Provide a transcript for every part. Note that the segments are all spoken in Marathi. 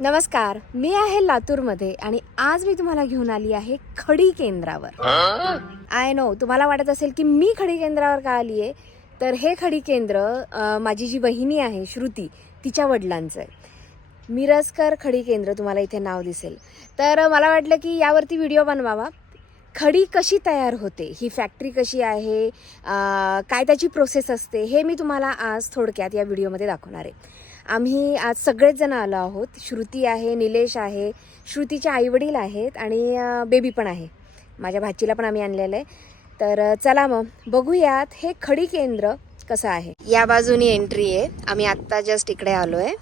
नमस्कार मी आहे लातूरमध्ये आणि आज मी तुम्हाला घेऊन आली आहे खडी केंद्रावर. आय नो तुम्हाला वाटत असेल की मी खडी केंद्रावर का आली आहे तर हे खडी केंद्र माझी जी बहिणी आहे श्रुती तिच्या वडिलांचं आहे. मिरजकर खडी केंद्र तुम्हाला इथे नाव दिसेल. तर मला वाटलं की यावरती व्हिडिओ बनवावा. खडी कशी तयार होते? ही फॅक्टरी कशी आहे? काय त्याची प्रोसेस असते? हे मी तुम्हाला आज थोडक्यात या व्हिडिओमध्ये दाखवणार आहे. आम्ही आज सगळेच जण आलो आहोत. श्रुती आहे निलेश आहे श्रुतीचे आईवडील आहेत आणि बेबी पण आहे. माझ्या भाचीला पण आम्ही आणलेलं आहे. तर चला मग बघूयात हे खडी केंद्र कसं आहे. या बाजूनी एंट्री आहे. आम्ही आत्ता जस्ट इकडे आलो आहे.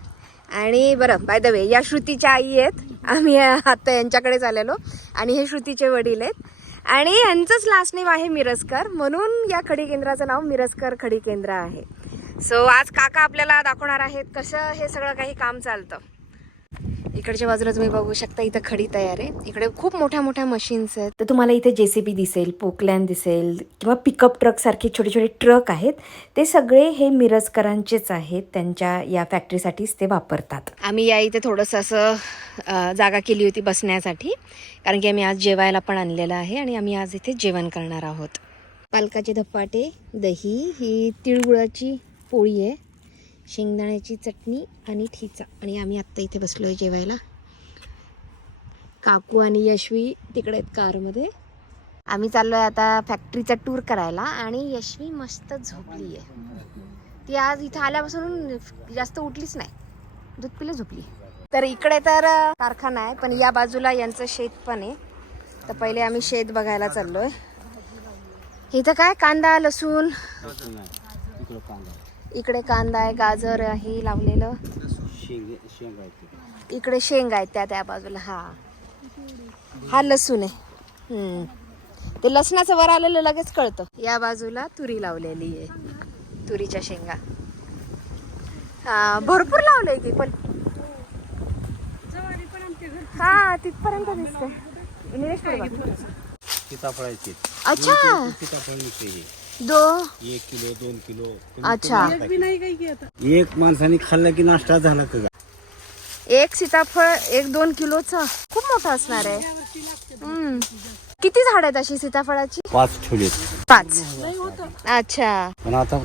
आणि बरं बाय द वे या श्रुतीच्या आई आहेत. आम्ही आत्ता यांच्याकडेच आलेलो. आणि हे श्रुतीचे वडील आहेत. आणि यांचंच लास्ट नेम आहे मिरजकर. म्हणून या खडी केंद्राचं नाव मिरजकर खडी केंद्र आहे. सो आज काका आपल्याला दाखवणार आहेत कसं हे सगळं काही काम चालतं. इकडच्या बाजूला तुम्ही बघू शकता इथं खडी तयार आहे. इकडे खूप मोठ्या मोठ्या मशीन्स आहेत. तर तुम्हाला इथे जेसीबी दिसेल पोकलॅन दिसेल किंवा पिकअप ट्रक सारखे छोटे छोटे ट्रक आहेत. ते सगळे हे मिरजकरांचेच आहेत. त्यांच्या या फॅक्टरीसाठीच ते वापरतात. आम्ही या इथे थोडंसं असं जागा केली होती बसण्यासाठी. कारण की आम्ही आज जेवायला पण आणलेलं आहे आणि आम्ही आज इथे जेवण करणार आहोत. पालकाचे धपाटे दही ही तिळगुळाची पोळी आहे शेंगदाण्याची चटणी आणि ठिचा. आणि आम्ही आत्ता इथे बसलो आहे जेवायला. काकू आणि यशवी तिकडे आहेत कारमध्ये. आम्ही चाललो आहे आता फॅक्टरीचा टूर करायला आणि यशवी मस्त झोपली आहे. ती आज इथं आल्यापासून जास्त उठलीच नाही. दूध पिलं झोपली. तर इकडे तर कारखाना आहे पण या बाजूला यांचं शेत पण आहे. तर पहिले आम्ही शेत बघायला चाललोय. इथं काय? कांदा लसूण. इकडे कांदा आहे गाजर आहे लावलेलं. इकडे शेंगा आहेत त्या त्या बाजूला हा. हा लसूण आहे. हम्म. ते लसणाचं वर आलेलं लगेच कळतं. या बाजूला तुरी लावलेली आहे तुरीच्या शेंगा. हा भरपूर लावलंय की पण हा तिथपर्यंत दिसतंय. निलेश दो। एक किलो दोन किलो अच्छा. एक माणसाने खाल्ला की नाश्ता झाला तुझा एक सीताफळ एक दोन किलोचा. खूप मोठा असणार आहे. हम्म. किती झाड आहेत अशी सीताफळाची? पाच ठेवले. पाच. अच्छा. पण आता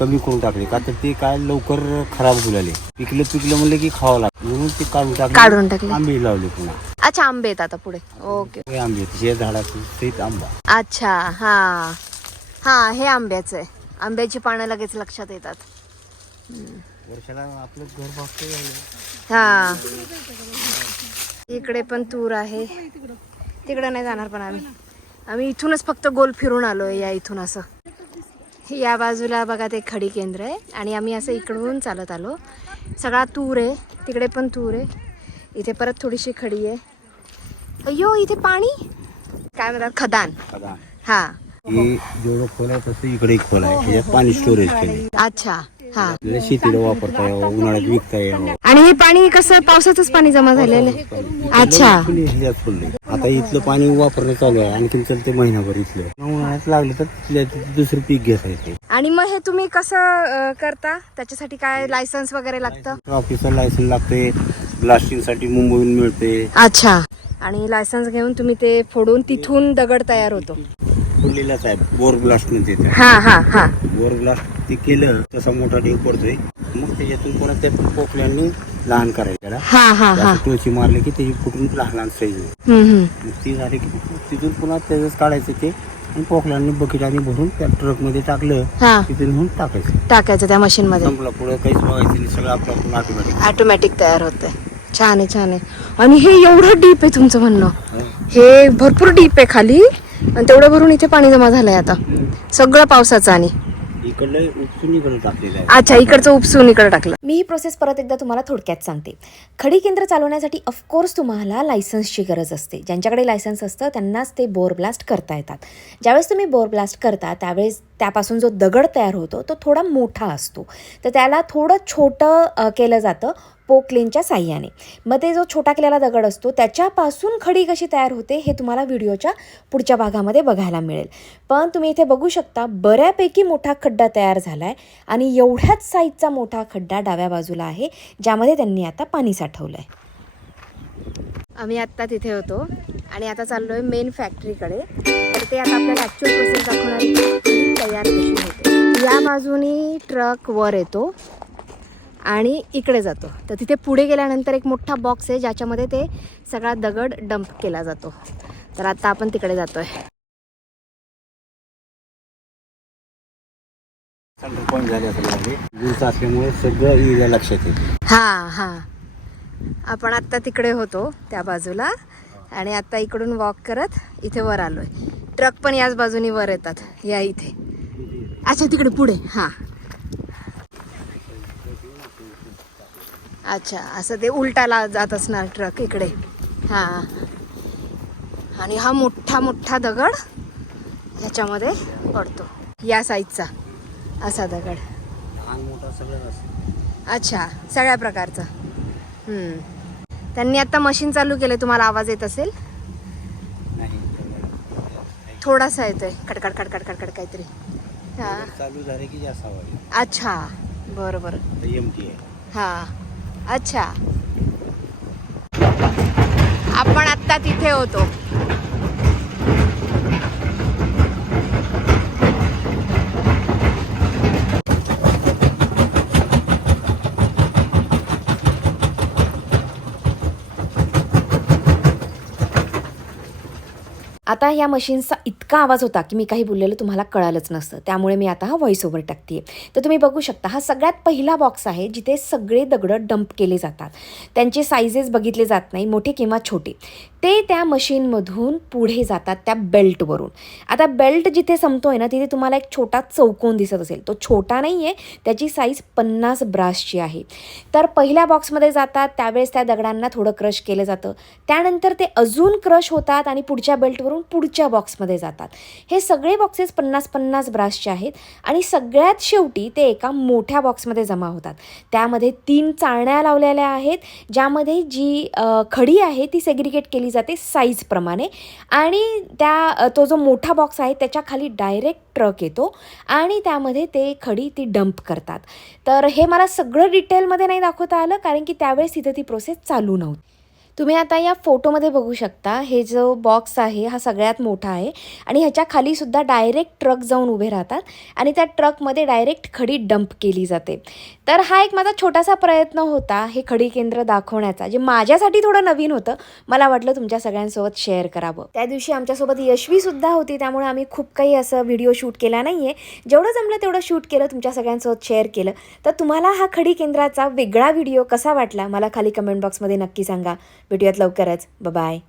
कमी करून टाकले का तर ते काय लवकर खराब होऊ लागले. पिकलं पिकलं म्हणलं की खावं लागतं म्हणून ते काढून टाकले. काढून टाकले. आंबे लावले पुन्हा. अच्छा आंबे आहेत आता पुढे. ओके. हे आंबे आहेत. हे झाडाचं तेच आंबा. अच्छा हा. हा हे आंब्याचं आहे. आंब्याची पानं लगेच लक्षात येतात. वर्षाला आपलं घर बघतो हा. इकडे पण तूर आहे. तिकडे नाही जाणार पण आम्ही. आम्ही इथूनच फक्त गोल फिरून आलोय या इथून असं. या बाजूला बघा ते खडी केंद्र आहे आणि आम्ही असं इकडून चालत आलो. सगळा तूर आहे. तिकडे पण तूर आहे. इथे परत थोडीशी खडी आहे. अय्यो इथे पाणी? काय म्हणतात? खदान. हा. हे जेवढं खोल आहे तसं इकडे एक खोल आहे. त्याच्यात पाणी स्टोरेज केले अच्छा हा. आपल्याला शेतीला वापरता यावं उन्हाळ्यात विकता यावं. आणि हे पाणी कसं पावसाचंच पाणी जमा झालेलं आहे? अच्छा. फुले ह्याच्यात फुलले आता इथलं पाणी वापरणं चालू आहे. आणखीन चालते महिनाभर इथलं. उन्हाळ्यात लागलं तर तिथल्या तिथं दुसरं पीक घेता येते. आणि मग हे तुम्ही कसं अं, करता? त्याच्यासाठी काय लायसन्स वगैरे लागतं? ऑफिसर लायसन लागते. ब्लास्टिंगसाठी मुंबईहून मिळते. अच्छा. आणि लायसन्स घेऊन तुम्ही ते फोडून तिथून दगड तयार होतो. फुललेलाच आहे बोर ब्लास्ट म्हणते ते. हा हा हा. बोर ब्लास्ट ते केलं तसा मोठा ढीग पडतोय. मग त्याच्यातून पुन्हा त्या पोकल्यांनी लहान करायचं त्याला हा हा हा. असं तुळशी मारले की त्याची फुटून लहान लहान साईज हम्म, हम्म. मग ती झाली की तिथून पुन्हा त्याच काढायचं ते आणि पोकल्यांनी बकेटाने भरून त्या ट्रकमध्ये टाकलं. हा. तिथून म्हणून टाकायचं. टाकायचं त्या मशीन मध्ये. संपला. पुढे काहीच बघायचं नाही. सगळं आपलं आपण ऑटोमॅटिक ऑटोमॅटिक तयार होतंय. छान आहे छान आहे. आणि हे एवढं डीप आहे तुमचं म्हणणं. हे. भरपूर डीप आहे खाली. आणि तेवढं भरून इथे पाणी जमा झालंय आता. सगळं पावसाचं आणि. अच्छा इकडचं उपसून इकडे टाकलं. मी ही प्रोसेस परत एकदा तुम्हाला थोडक्यात सांगते. खडी केंद्र चालवण्यासाठी ऑफकोर्स तुम्हाला लायसन्सची गरज असते. ज्यांच्याकडे लायसन्स असतं त्यांनाच ते बोर ब्लास्ट करता येतात. ज्यावेळेस तुम्ही बोर ब्लास्ट करता त्यावेळेस त्यापासून जो दगड तयार होतो तो थोडा मोठा असतो. तर त्याला थोडं छोटं केलं जातं. पोकलेनच्या साह्याने. मग ते जो छोटा केलेला दगड असतो त्याच्यापासून खडी कशी तयार होते हे तुम्हाला व्हिडिओच्या पुढच्या भागामध्ये बघायला मिळेल. पण तुम्ही इथे बघू शकता बऱ्यापैकी मोठा खड्डा तयार झाला आहे आणि एवढ्याच साईजचा मोठा खड्डा डाव्या बाजूला आहे ज्यामध्ये त्यांनी आता पाणी साठवलं आहे आम्ही आत्ता तिथे होतो आणि आता चाललो आहे मेन फॅक्टरीकडे तर ते आता आपल्याला ॲक्च्युअल प्रोसेस दाखवणार तयार कशी होते. या बाजूनी ट्रक वर येतो. आणि इकडे जातो. तर तिथे पुढे गेल्यानंतर एक मोठा बॉक्स आहे ज्याच्यामध्ये ते सगळा दगड डंप केला जातो. तर आता आपण तिकडे लक्षात येते हां हां. आपण आत्ता तिकडे होतो त्या बाजूला. आणि आता इकडून वॉक करत इथे वर आलोय. ट्रक पण याच बाजूनी वर येतात. या इथे. अच्छा तिकडे पुढे. हां. अच्छा असं ते उलटाला जात असणार ट्रक इकडे. हां. आणि हा मोठा मोठा दगड ह्याच्यामध्ये पडतो. या साईजचा असा दगड. अच्छा सगळ्या प्रकारचं. त्यांनी आता मशीन चालू केले तुम्हाला आवाज येत असेल? थोडासा येतोय. खडखड खडखड खडखड काहीतरी. हा. चालू झाले की अच्छा. बरं बरं. हा. अच्छा आपण आत्ता तिथे होतो आता या मशीनचा इतका आवाज होता की मी काही बोललेलं तुम्हाला कळालंच नसतं. त्यामुळे मी आता हा व्हॉइस ओव्हर टाकते तर तुम्ही बघू शकता हा सगळ्यात पहिला बॉक्स आहे जिथे सगळे दगडं डंप केले जातात. त्यांचे सायझेस बघितले जात नाही मोठे किंवा छोटे. ते त्या मशीनमधून पुढे जातात त्या बेल्टवरून. आता बेल्ट जिथे संपतो आहे ना तिथे तुम्हाला एक छोटा चौकोन दिसत असेल. तो छोटा नाही आहे त्याची साईज पन्नास ब्रासची आहे. तर पहिल्या बॉक्समध्ये जातात त्यावेळेस त्या दगडांना थोडं क्रश केलं जातं. त्यानंतर ते अजून क्रश होतात आणि पुढच्या बेल्टवरून पुढच्या बॉक्समध्ये जातात. हे सगळे बॉक्सेस पन्नास पन्नास ब्रासचे आहेत आणि सगळ्यात शेवटी ते एका मोठ्या बॉक्समध्ये जमा होतात. त्यामध्ये तीन चाळण्या लावलेल्या आहेत ज्यामध्ये जी खडी आहे ती सेग्रिगेट केली जाते साईजप्रमाणे आणि त्या तो जो मोठा बॉक्स आहे त्याच्याखाली डायरेक्ट ट्रक येतो. आणि त्यामध्ये ते खडी ती डंप करतात. तर हे मला सगळं डिटेलमध्ये नाही दाखवता आलं कारण की त्यावेळेस तिथं ती प्रोसेस चालू नव्हती. तुम्ही आता या फोटोमध्ये बघू शकता हे जो बॉक्स आहे हा सगळ्यात मोठा आहे. आणि ह्याच्या खालीसुद्धा डायरेक्ट ट्रक जाऊन उभे राहतात आणि त्या ट्रकमध्ये डायरेक्ट खडी डंप केली जाते. तर हा एक माझा छोटासा प्रयत्न होता हे खडी केंद्र दाखवण्याचा जे माझ्यासाठी थोडं नवीन होतं. मला वाटलं तुमच्या सगळ्यांसोबत शेअर करावं. त्या दिवशी आमच्यासोबत यशवीसुद्धा होती त्यामुळे आम्ही खूप काही असं व्हिडिओ शूट केला नाही आहे जेवढं जमलं तेवढं शूट केलं तुमच्या सगळ्यांसोबत शेअर केलं. तर तुम्हाला हा खडी केंद्राचा वेगळा व्हिडिओ कसा वाटला मला खाली कमेंट बॉक्समध्ये नक्की सांगा. भेटूयात लवकरच. बाय